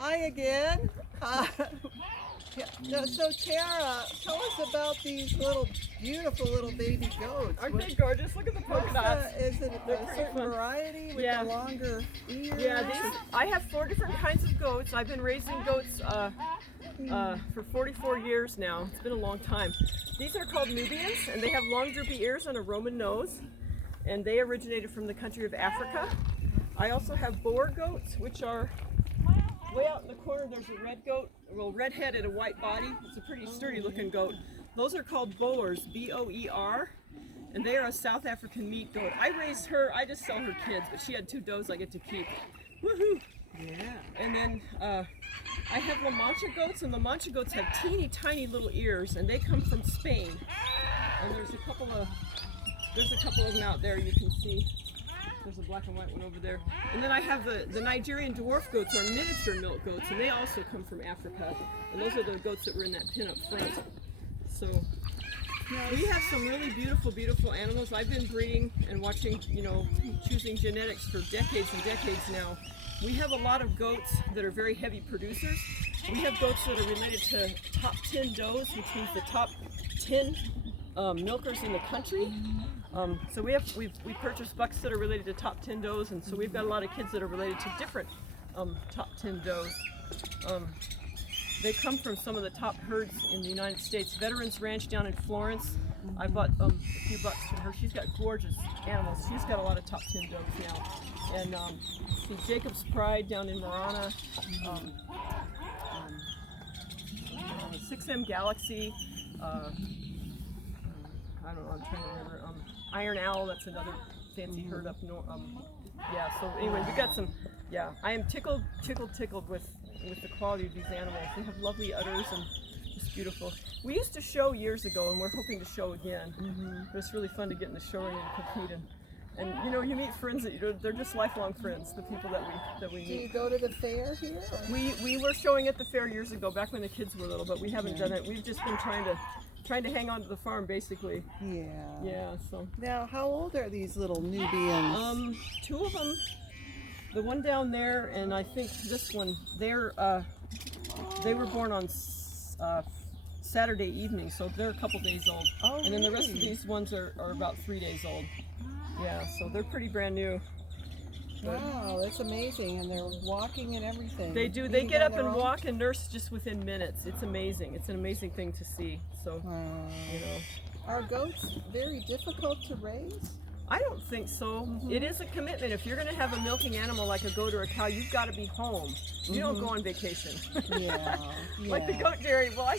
Hi again. So Tara, tell us about these beautiful little baby goats. Aren't they gorgeous? Look at the polka dots. Is it a certain variety with the longer ears? Yeah, I have 4 different kinds of goats. I've been raising goats for 44 years now. It's been a long time. These are called Nubians, and they have long droopy ears and a Roman nose, and they originated from the country of Africa. I also have Boer goats, which are way out in the corner. There's a red goat, well, red head and a white body. It's a pretty sturdy looking goat. Those are called Boers, B-O-E-R, and they are a South African meat goat. I raised her, I just sell her kids, but she had 2 does I get to keep. Woohoo! Yeah. And then I have La Mancha goats, and La Mancha goats have teeny tiny little ears, and they come from Spain. And there's a couple of them out there you can see. There's a black and white one over there. And then I have the Nigerian dwarf goats, are miniature milk goats, and they also come from Africa. And those are the goats that were in that pin up front. So we have some really beautiful, beautiful animals. I've been breeding and watching, choosing genetics for decades and decades now. We have a lot of goats that are very heavy producers. We have goats that are related to top 10 does, which means the top 10 milkers in the country. So we purchased bucks that are related to top 10 does, and so we've got a lot of kids that are related to different top 10 does. They come from some of the top herds in the United States. Veterans Ranch down in Florence. I bought a few bucks from her. She's got gorgeous animals. She's got a lot of top 10 does now. And see Jacob's Pride down in Marana. 6M Galaxy. I don't know, I'm trying to remember. Iron Owl, that's another fancy herd up north. Yeah, so anyway, we got some, I am tickled with the quality of these animals. They have lovely udders and just beautiful. We used to show years ago, and we're hoping to show again. But it's really fun to get in the showroom and compete. And you meet friends that they're just lifelong friends, the people that we meet. Do you go to the fair here? We were showing at the fair years ago, back when the kids were little, but we haven't done it. We've just been trying to hang on to the farm, basically. Yeah. Yeah. So now, how old are these little Nubians? 2 of them. The one down there, and I think this one. They were born on Saturday evening, so they're a couple days old. Oh, and then the rest of these ones are about 3 days old. Yeah, so they're pretty brand new. Wow, that's amazing, and they're walking and everything. They do. They get up and walk and nurse just within minutes. It's amazing. It's an amazing thing to see. So, Are goats very difficult to raise? I don't think so. It is a commitment. If you're going to have a milking animal like a goat or a cow, you've got to be home. You don't go on vacation. Like the goat dairy. Well,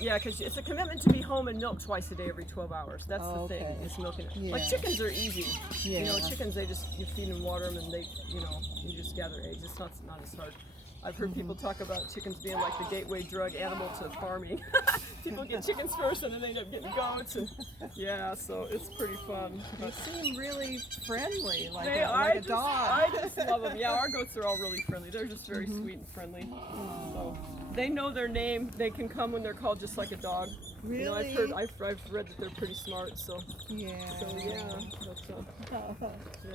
because it's a commitment to be home and milk twice a day every 12 hours. That's the thing, is milking. Like chickens are easy. Chickens, you feed them, water them, and you just gather eggs. It's not as hard. I've heard people talk about chickens being like the gateway drug animal to farming. People get chickens first and then they end up getting goats. And so it's pretty fun. They seem really friendly, like a dog. I just love them. Yeah, our goats are all really friendly. They're just very sweet and friendly. So they know their name. They can come when they're called just like a dog. Really? I've read that they're pretty smart. So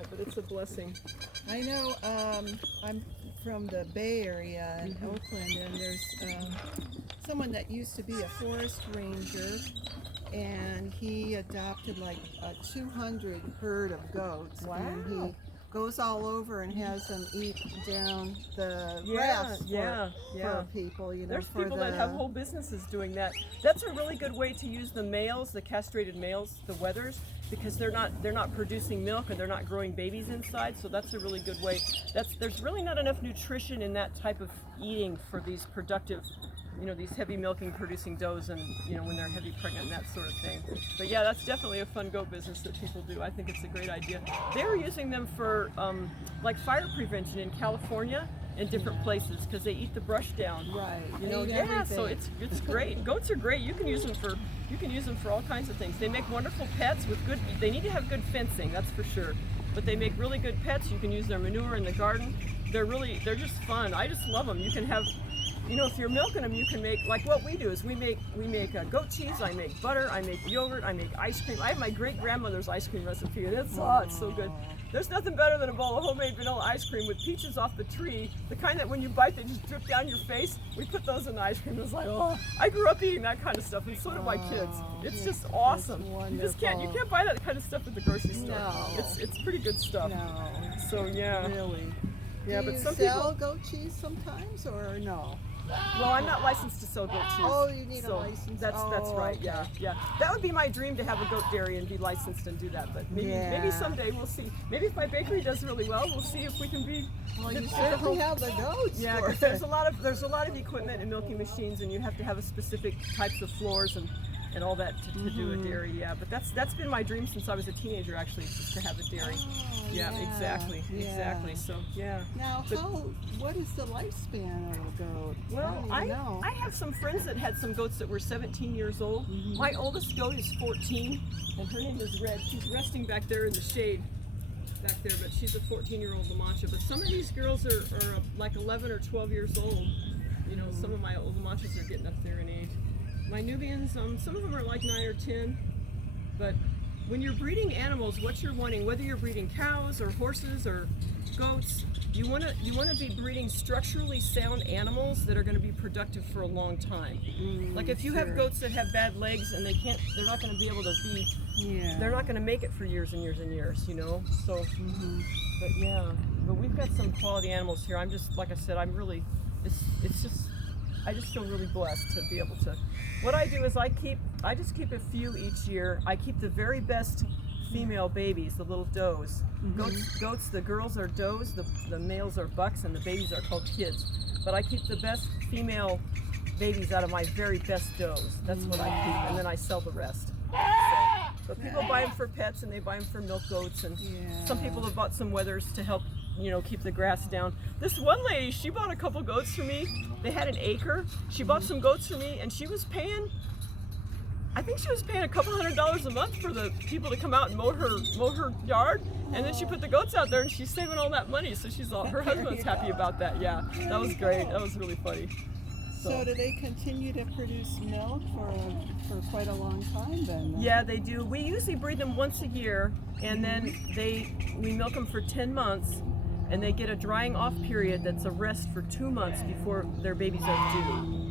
but it's a blessing. I know. I'm from the Bay Area in Oakland, and there's someone that used to be a forest ranger, and he adopted like a 200 herd of goats. Wow. And he goes all over and has them eat down the grass for people. There's people that have whole businesses doing that. That's a really good way to use the males, the castrated males, the wethers, because they're not producing milk and they're not growing babies inside. So that's a really good way. There's really not enough nutrition in that type of eating for these productive, these heavy milking producing does, and when they're heavy pregnant and that sort of thing. But yeah, that's definitely a fun goat business that people do. I think it's a great idea. They're using them for like fire prevention in California and different places because they eat the brush down. Right. So it's great. Goats are great. You can use them for all kinds of things. They make wonderful pets with good. They need to have good fencing, that's for sure. But they make really good pets. You can use their manure in the garden. They're just fun. I just love them. You can have you know, if you're milking them, you can make, like what we do is we make goat cheese, I make butter, I make yogurt, I make ice cream. I have my great grandmother's ice cream recipe, and it's so good. There's nothing better than a bowl of homemade vanilla ice cream with peaches off the tree, the kind that when you bite they just drip down your face. We put those in the ice cream. It's like, oh, I grew up eating that kind of stuff, and so do my kids. It's just awesome. You just can't buy that kind of stuff at the grocery store. No. It's pretty good stuff. No. So yeah. Really? Yeah, Do but you some sell people. goat cheese sometimes, or no? Well, I'm not licensed to sell goat cheese. Oh, you need so a license. That's right. Okay. Yeah. That would be my dream, to have a goat dairy and be licensed and do that. But maybe someday we'll see. Maybe if my bakery does really well, we'll see if we can be. Well, you certainly have the goats. Yeah, for because there's a lot of equipment and milking machines, and you have to have a specific types of floors and all that to do a dairy. Yeah, but that's been my dream since I was a teenager, actually, just to have a dairy. Oh, Yeah, exactly. So yeah. Now, what is the lifespan of a goat? Well, I don't even know. I have some friends that had some goats that were 17 years old. My oldest goat is 14, and her name is Red. She's resting back there in the shade back there, but she's a 14-year-old La Mancha. But some of these girls are like 11 or 12 years old. You know, some of my old La Manchas are getting up there in age. My Nubians, some of them are like 9 or 10, but when you're breeding animals, what you're wanting, whether you're breeding cows or horses or goats, you want to be breeding structurally sound animals that are going to be productive for a long time. Like if you have goats that have bad legs and they're not going to be able to feed. Yeah. They're not going to make it for years and years and years, you know. So, but we've got some quality animals here. I'm just, like I said, I'm really, it's just. I just feel really blessed to be able to. What I do is I just keep a few each year. I keep the very best female babies, the little does. Goats, the girls are does, the males are bucks, and the babies are called kids. But I keep the best female babies out of my very best does. That's what I keep, and then I sell the rest. But people buy them for pets, and they buy them for milk goats, and some people have bought some wethers to help, you know, keep the grass down. This one lady, she bought a couple goats for me. They had an acre. She bought some goats for me, and she was paying, I think she was paying a couple $100 a month for the people to come out and mow her yard. And then she put the goats out there, and she's saving all that money. So her husband's happy about that. Yeah, that was great. That was really funny. So do they continue to produce milk for quite a long time then? Yeah, they do. We usually breed them once a year, and then we milk them for 10 months, and they get a drying off period that's a rest for 2 months before their babies are due.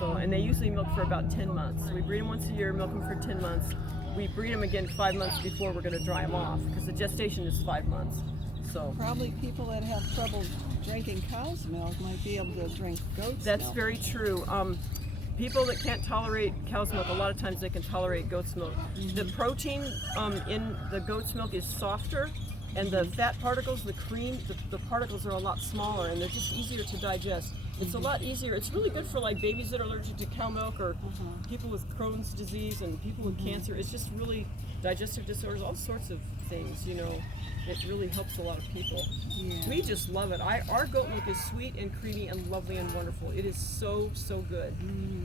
So, and they usually milk for about 10 months. So we breed them once a year, milk them for 10 months. We breed them again 5 months before we're going to dry them off, because the gestation is 5 months. So probably people that have trouble drinking cow's milk might be able to drink goat's That's milk. very true. People that can't tolerate cow's milk, a lot of times they can tolerate goat's milk. The protein in the goat's milk is softer, and the fat particles, the cream, the particles are a lot smaller, and they're just easier to digest. It's a lot easier. It's really good for like babies that are allergic to cow milk, or people with Crohn's disease and people with cancer. It's just really digestive disorders, all sorts of things, you know. It really helps a lot of people. Yeah. We just love it. Our goat milk is sweet and creamy and lovely and wonderful. It is so good,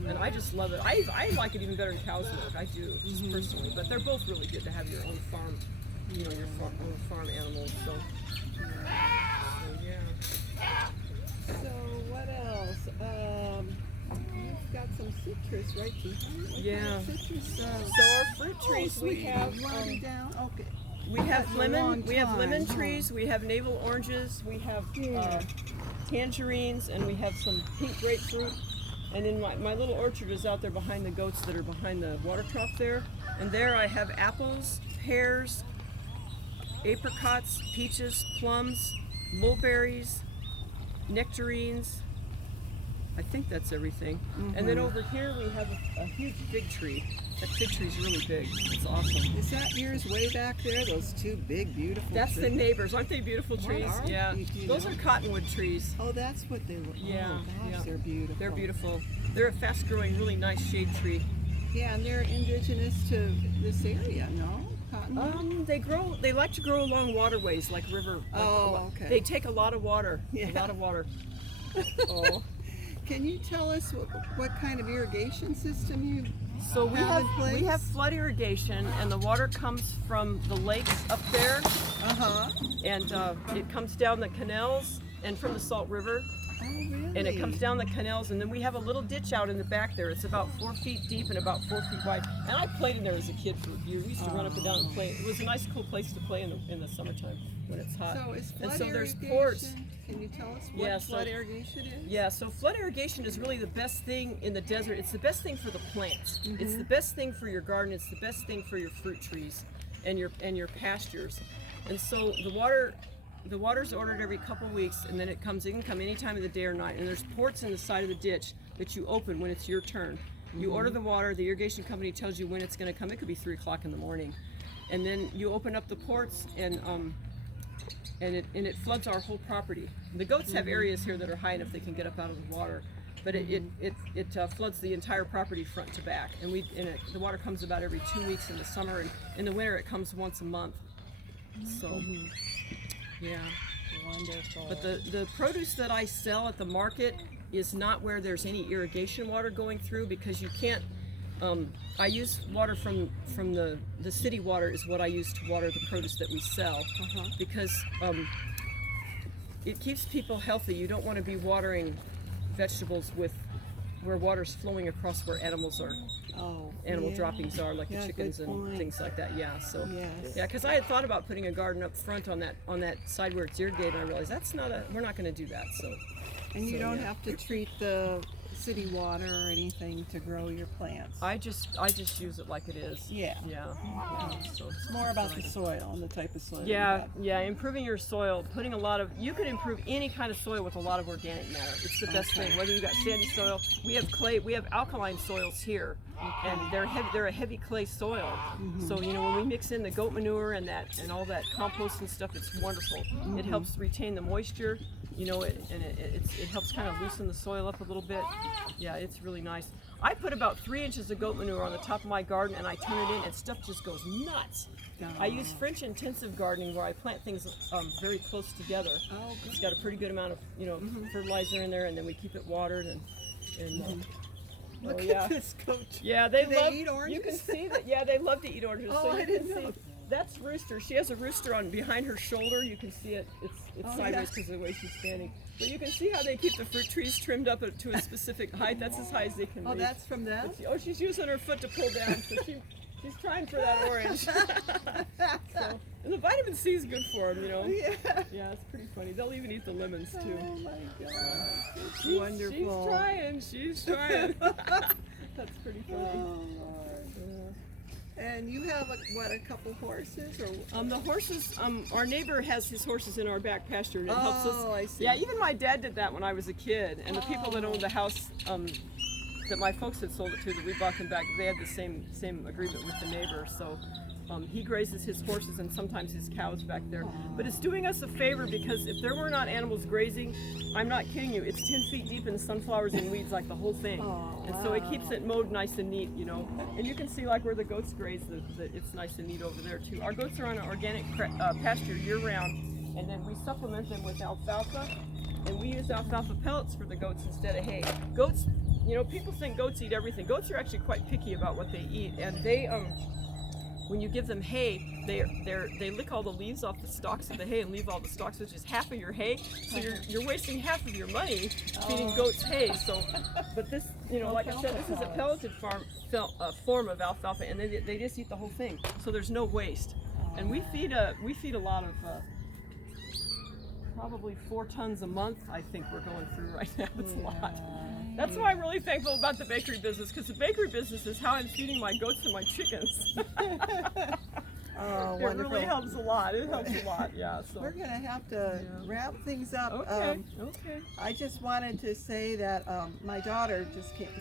and I just love it. I like it even better than cow's milk. I do, just personally. But they're both really good to have your own farm, you know, your own farm animals. So yeah. So what else? You've got some citrus right behind. What Yeah. kind of citrus? So our fruit trees, we have. Okay. We have lemon. We have lemon time, trees. We have navel oranges. We have tangerines, and we have some pink grapefruit. And then my little orchard is out there behind the goats that are behind the water trough there. And there I have apples, pears, apricots, peaches, plums, mulberries, nectarines. I think that's everything. And then over here we have a huge fig tree. That fig tree is really big. It's awesome. Is that yours way back there? Those two big, beautiful That's trees? the neighbors. Aren't they beautiful trees? are? Yeah. Do you Those know? are cottonwood trees. Oh, that's what they look. Yeah, Oh, gosh, yeah. they're beautiful. They're beautiful. They're a fast-growing, really nice shade tree. Yeah, and they're indigenous to this area, no? Cottonwood? They like to grow along waterways, like river. Oh, okay. They take a lot of water. Yeah. A lot of water. Oh. Can you tell us what kind of irrigation system you So we have in place? we have flood irrigation, and the water comes from the lakes up there, Uh-huh. and it comes down the canals and from the Salt River, Oh, really? And it comes down the canals, and then we have a little ditch out in the back there. It's about 4 feet deep and about 4 feet wide. And I played in there as a kid for a year. We used to run up and down and play. It was a nice, cool place to play in the summertime when it's hot. So is flood and so there's irrigation, ports. can you tell us what flood irrigation is? Yeah, so flood irrigation is really the best thing in the desert. It's the best thing for the plants. It's the best thing for your garden. It's the best thing for your fruit trees and your pastures. And so the water's ordered every couple weeks, and then it can come any time of the day or night. And there's ports in the side of the ditch that you open when it's your turn. You order the water, the irrigation company tells you when it's going to come. It could be 3 o'clock in the morning. And then you open up the ports, and it floods our whole property. The goats have areas here that are high enough they can get up out of the water, but it floods the entire property front to back. And the water comes about every 2 weeks in the summer, and in the winter it comes once a month. So, yeah. Wonderful. But the produce that I sell at the market is not where there's any irrigation water going through, because you can't. I use water from the city water is what I use to water the produce that we sell, because it keeps people healthy. You don't want to be watering vegetables where water's flowing across where animals are. Animal droppings are, like the chickens and things like that. Yeah, so yeah, because I had thought about putting a garden up front on that side where it's irrigated, and I realized we're not going to do that. So, and you don't have to treat the city water or anything to grow your plants. I just use it like it is. Yeah. So It's more about the soil and the type of soil. Yeah, improving your soil, you can improve any kind of soil with a lot of organic matter. It's the best thing. Whether you got sandy soil, we have clay, we have alkaline soils here, and they're a heavy clay soil. So when we mix in the goat manure and all that compost and stuff, it's wonderful. It helps retain the moisture. It helps kind of loosen the soil up a little bit. Yeah, it's really nice. I put about 3 inches of goat manure on the top of my garden, and I turn it in, and stuff just goes nuts. I use French intensive gardening, where I plant things very close together. It's got a pretty good amount of fertilizer in there, and then we keep it watered and Look at this goat. Yeah, Do they eat oranges? You can see that. Yeah, they love to eat oranges. Oh, so I you didn't can know. see. That's Rooster. She has a rooster on behind her shoulder. You can see it. It's sideways because of the way she's standing. But you can see how they keep the fruit trees trimmed up to a specific height. That's as high as they can reach. That's from them? She's using her foot to pull down. So she's trying for that orange. So, and the vitamin C is good for them, Yeah, it's pretty funny. They'll even eat the lemons too. Oh my God. She's Wonderful. She's trying. That's pretty funny. Oh, Lord. And you have a couple horses, or the horses. Our neighbor has his horses in our back pasture, and it helps us. I see. Yeah, even my dad did that when I was a kid, and the people that owned the house that my folks had sold it to, that we bought them back, they had the same agreement with the neighbor. So he grazes his horses and sometimes his cows back there. But it's doing us a favor, because if there were not animals grazing, I'm not kidding you, it's 10 feet deep in sunflowers and weeds, like the whole thing. And so it keeps it mowed nice and neat, And you can see like where the goats graze, that it's nice and neat over there too. Our goats are on an organic pasture year round, and then we supplement them with alfalfa, and we use alfalfa pellets for the goats instead of hay. Goats, people think goats eat everything. Goats are actually quite picky about what they eat, and they when you give them hay, they lick all the leaves off the stalks of the hay and leave all the stalks, which is half of your hay. So you're wasting half of your money feeding goats hay. So, but this, like I said, this is a pelleted form of alfalfa, and they just eat the whole thing. So there's no waste. And we feed a lot of probably 4 tons a month. I think we're going through right now. It's a lot. That's why I'm really thankful about the bakery business, because the bakery business is how I'm feeding my goats and my chickens. Oh, it wonderful. really helps a lot. It helps a lot, yeah. So We're going to have to wrap things up. okay. I just wanted to say that my daughter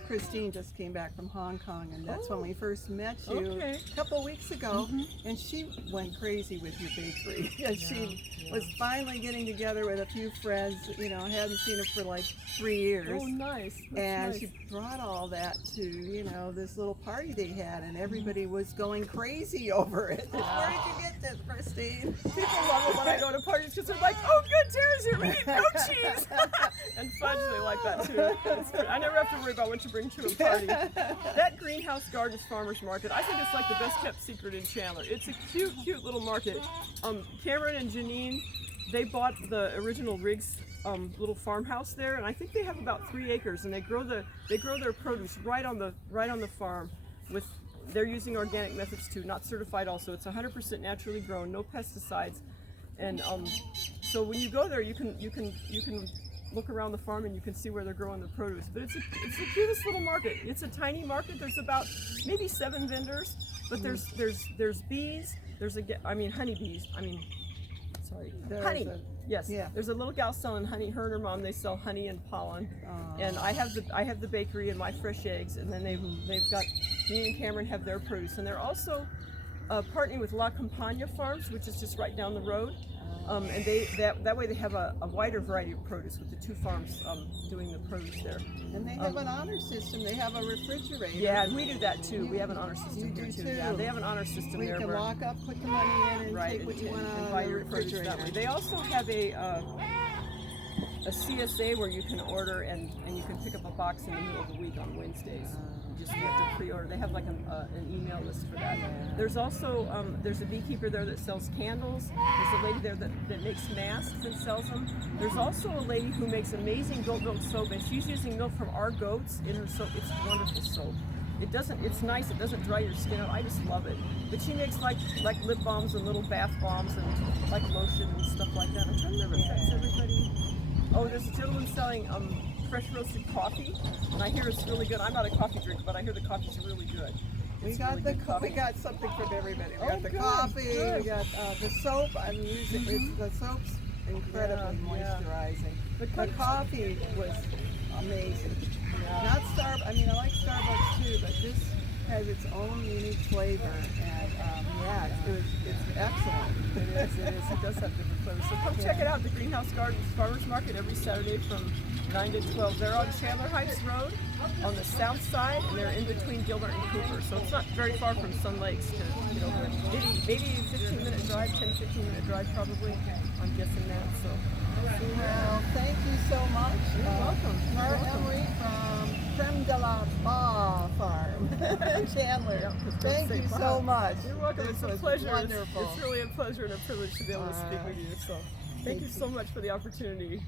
Christine just came back from Hong Kong, and that's when we first met you a couple of weeks ago, and she went crazy with your bakery. She was finally getting together with a few friends, hadn't seen her for like 3 years. Oh, nice. And she brought all that to, this little party they had, and everybody was going crazy over it. Where did you get this, Christine? People love it when I go to parties, because they're like, oh, good, Tara's here, we need goat cheese. And fudge, they like that too. I never have to worry about what to bring to a party. That Greenhouse Gardens Farmers Market, I think it's like the best kept secret in Chandler. It's a cute, cute little market. Cameron and Janine they bought the original Riggs little farmhouse there, and I think they have about 3 acres, and they grow their produce right on the farm. They're using organic methods too, not certified also. It's 100% naturally grown, no pesticides, and so when you go there, you can look around the farm and you can see where they're growing the produce. But it's the cutest little market. It's a tiny market. There's about maybe 7 vendors, but there's bees. Honeybees. Honey. Yes. Yeah. There's a little gal selling honey. Her and her mom, they sell honey and pollen. And I have the bakery and my fresh eggs. And then they've got, me and Cameron have their produce. And they're also partnering with La Campagna Farms, which is just right down the road. And that way they have a wider variety of produce with the 2 farms doing the produce there. And they have an honor system. They have a refrigerator. Yeah, and we do that too. We have an honor system here too. Yeah, they have an honor system where there. You can lock up, put the money in, and right, take what you want and out buy of the your produce refrigerator. that way. They also have a CSA where you can order and you can pick up a box in the middle of the week on Wednesdays. You have to pre-order. They have like an email list for that. There's also there's a beekeeper there that sells candles. There's a lady there that makes masks and sells them. There's also a lady who makes amazing goat milk soap, and she's using milk from our goats in her soap. It's wonderful soap. It's nice. It doesn't dry your skin out. I just love it. But she makes like lip balms and little bath bombs and like lotion and stuff like that. I'm trying to remember if that's everybody. Oh, there's a gentleman selling fresh roasted coffee, and I hear it's really good. I'm not a coffee drinker, but I hear the coffee's really good. We got something from everybody. We got the good, coffee. good. We got the soap. I'm using the soap's incredibly moisturizing. The coffee was amazing. Not Starbucks. I mean, I like Starbucks too, but this has its own unique flavor, and it's excellent. It is. It does have different flavors. So come check it out. The Greenhouse Gardens Farmers Market every Saturday from 9 to 12. They're on Chandler Heights Road on the south side, and they're in between Gilbert and Cooper. So it's not very far from Sun Lakes to get over. Maybe 15-minute drive, 10-15-minute drive probably. I'm guessing that. So. Well, thank you so much. You're welcome. Emery from Creme de la Ba Farm, Chandler. Yeah, thank you so much. You're welcome. This It's a was pleasure. Wonderful. It's really a pleasure and a privilege to be able to speak with you. So thank you so much for the opportunity.